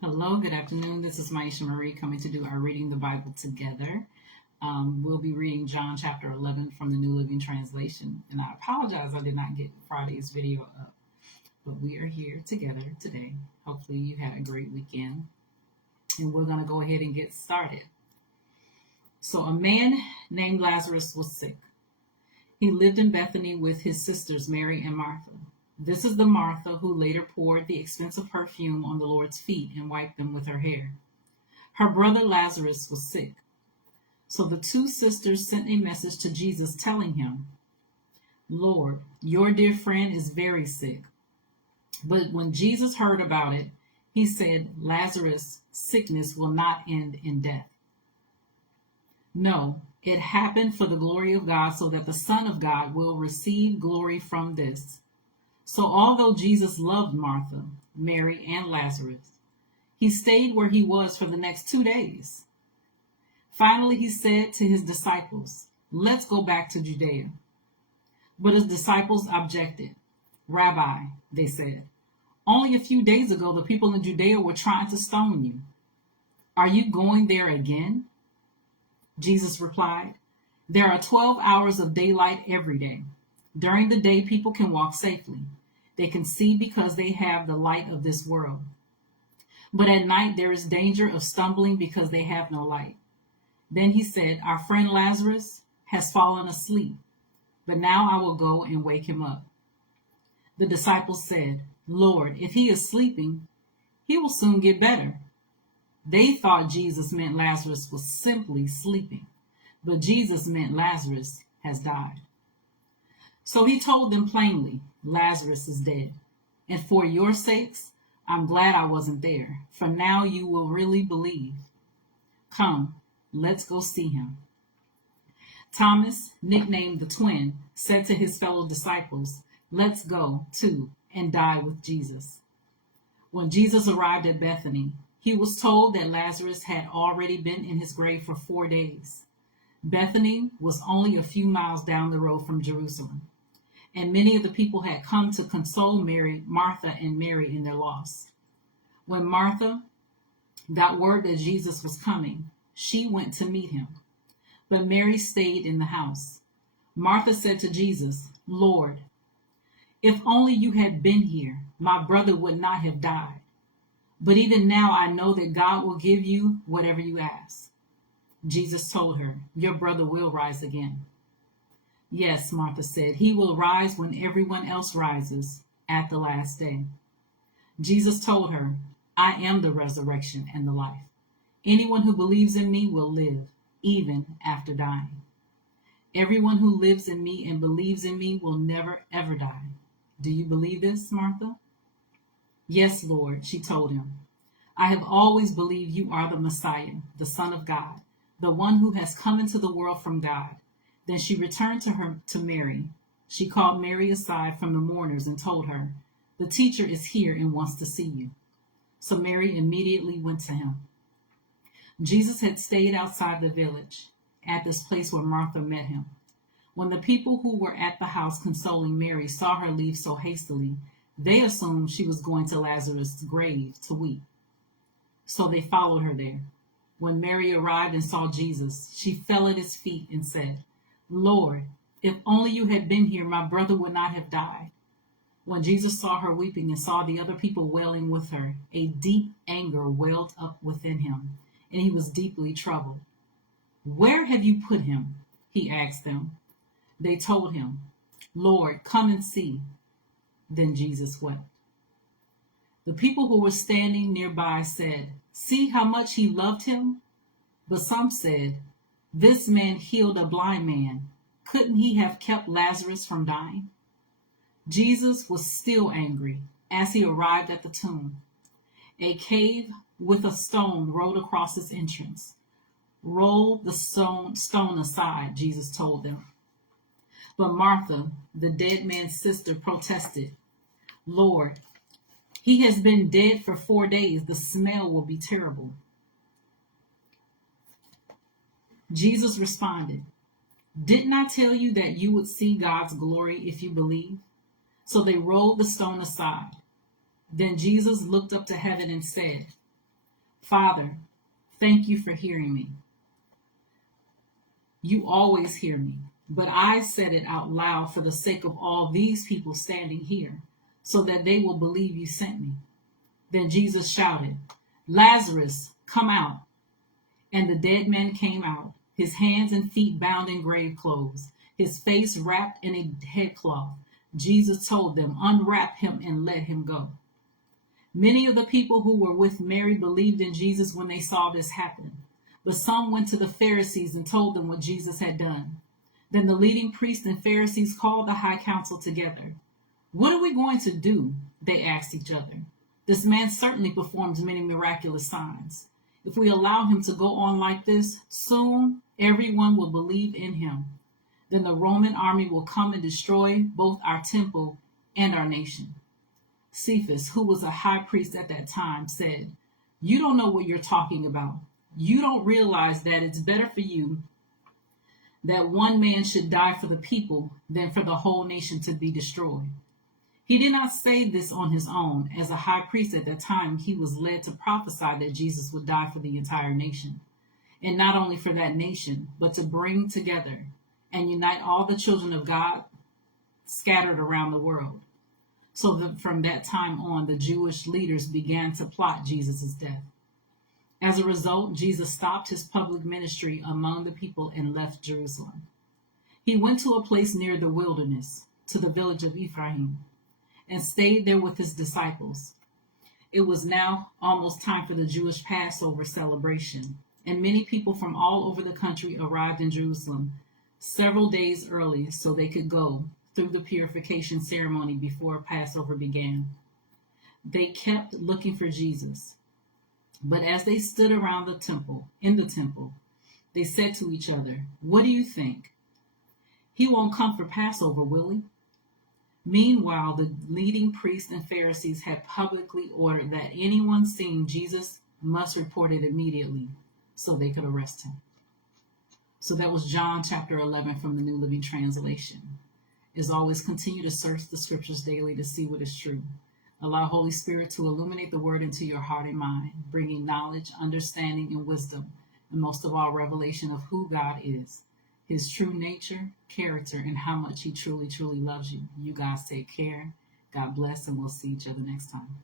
Hello, good afternoon. This is Myesha Marie coming to do our reading the Bible together. We'll be reading John chapter 11 from the New Living Translation. And I apologize I did not get Friday's video up, but we are here together today. Hopefully you had a great weekend. And we're going to go ahead and get started. So a man named Lazarus was sick. He lived in Bethany with his sisters Mary and Martha. This is the Martha who later poured the expensive perfume on the Lord's feet and wiped them with her hair. Her brother Lazarus was sick. So the two sisters sent a message to Jesus telling him, "Lord, your dear friend is very sick." But when Jesus heard about it, he said, "Lazarus' sickness will not end in death. No, it happened for the glory of God so that the Son of God will receive glory from this." So although Jesus loved Martha, Mary, and Lazarus, he stayed where he was for the next 2 days. Finally, he said to his disciples, "Let's go back to Judea." But his disciples objected. "Rabbi," they said, "only a few days ago the people in Judea were trying to stone you. Are you going there again?" Jesus replied, "There are 12 hours of daylight every day. During the day, people can walk safely. They can see because they have the light of this world. But at night, there is danger of stumbling because they have no light." Then he said, "Our friend Lazarus has fallen asleep, but now I will go and wake him up." The disciples said, "Lord, if he is sleeping, he will soon get better." They thought Jesus meant Lazarus was simply sleeping, but Jesus meant Lazarus has died. So he told them plainly, "Lazarus is dead. And for your sakes, I'm glad I wasn't there, for now you will really believe. Come, let's go see him." Thomas, nicknamed the twin, said to his fellow disciples, "Let's go, too, and die with Jesus." When Jesus arrived at Bethany, he was told that Lazarus had already been in his grave for 4 days. Bethany was only a few miles down the road from Jerusalem, and many of the people had come to console Martha and Mary in their loss. When Martha got word that Jesus was coming, she went to meet him, but Mary stayed in the house. Martha said to Jesus, "Lord, if only you had been here, my brother would not have died. But even now I know that God will give you whatever you ask." Jesus told her, "Your brother will rise again." "Yes," Martha said, "he will rise when everyone else rises at the last day." Jesus told her, "I am the resurrection and the life. Anyone who believes in me will live, even after dying. Everyone who lives in me and believes in me will never, ever die. Do you believe this, Martha?" "Yes, Lord," she told him. "I have always believed you are the Messiah, the Son of God, the one who has come into the world from God." Then she returned to Mary. She called Mary aside from the mourners and told her, "The teacher is here and wants to see you." So Mary immediately went to him. Jesus had stayed outside the village, at this place where Martha met him. When the people who were at the house consoling Mary saw her leave so hastily, they assumed she was going to Lazarus' grave to weep. So they followed her there. When Mary arrived and saw Jesus, she fell at his feet and said, "Lord, if only you had been here, my brother would not have died." When Jesus saw her weeping and saw the other people wailing with her, a deep anger welled up within him, and he was deeply troubled. "Where have you put him?" he asked them. They told him, "Lord, come and see." Then Jesus wept. The people who were standing nearby said, "See how much he loved him?" But some said, "This man healed a blind man. Couldn't he have kept Lazarus from dying?" Jesus was still angry as he arrived at the tomb. A cave with a stone rolled across its entrance. "Roll the stone aside," Jesus told them. But Martha, the dead man's sister, protested, "Lord, he has been dead for 4 days. The smell will be terrible." Jesus responded, "Didn't I tell you that you would see God's glory if you believe?" So they rolled the stone aside. Then Jesus looked up to heaven and said, Father, thank you for hearing me. You always hear me, but I said it out loud for the sake of all these people standing here, so that they will believe you sent me. Then Jesus shouted, Lazarus, come out. And the dead man came out, his hands and feet bound in grave clothes, his face wrapped in a headcloth. Jesus told them, unwrap him and let him go. Many of the people who were with Mary believed in Jesus when they saw this happen, but some went to the Pharisees and told them what Jesus had done. Then the leading priests and Pharisees called the high council together. What are we going to do? They asked each other. This man certainly performs many miraculous signs. If we allow him to go on like this, soon everyone will believe in him. Then the Roman army will come and destroy both our temple and our nation. Cephas, who was a high priest at that time, said, You don't know what you're talking about. You don't realize that it's better for you that one man should die for the people than for the whole nation to be destroyed. He did not say this on his own. As a high priest at that time, he was led to prophesy that Jesus would die for the entire nation. And not only for that nation, but to bring together and unite all the children of God scattered around the world. So that from that time on, the Jewish leaders began to plot Jesus' death. As a result, Jesus stopped his public ministry among the people and left Jerusalem. He went to a place near the wilderness, to the village of Ephraim, and stayed there with his disciples. It was now almost time for the Jewish Passover celebration, and many people from all over the country arrived in Jerusalem several days early so they could go through the purification ceremony before Passover began. They kept looking for Jesus, but as they stood around in the temple, they said to each other, What do you think? He won't come for Passover, will he? Meanwhile, the leading priests and Pharisees had publicly ordered that anyone seeing Jesus must report it immediately so they could arrest him. So that was John chapter 11 from the New Living Translation. As always, continue to search the scriptures daily to see what is true. Allow Holy Spirit to illuminate the word into your heart and mind, bringing knowledge, understanding, and wisdom, and most of all, revelation of who God is, his true nature, character, and how much he truly, truly loves you. You guys take care. God bless, and we'll see each other next time.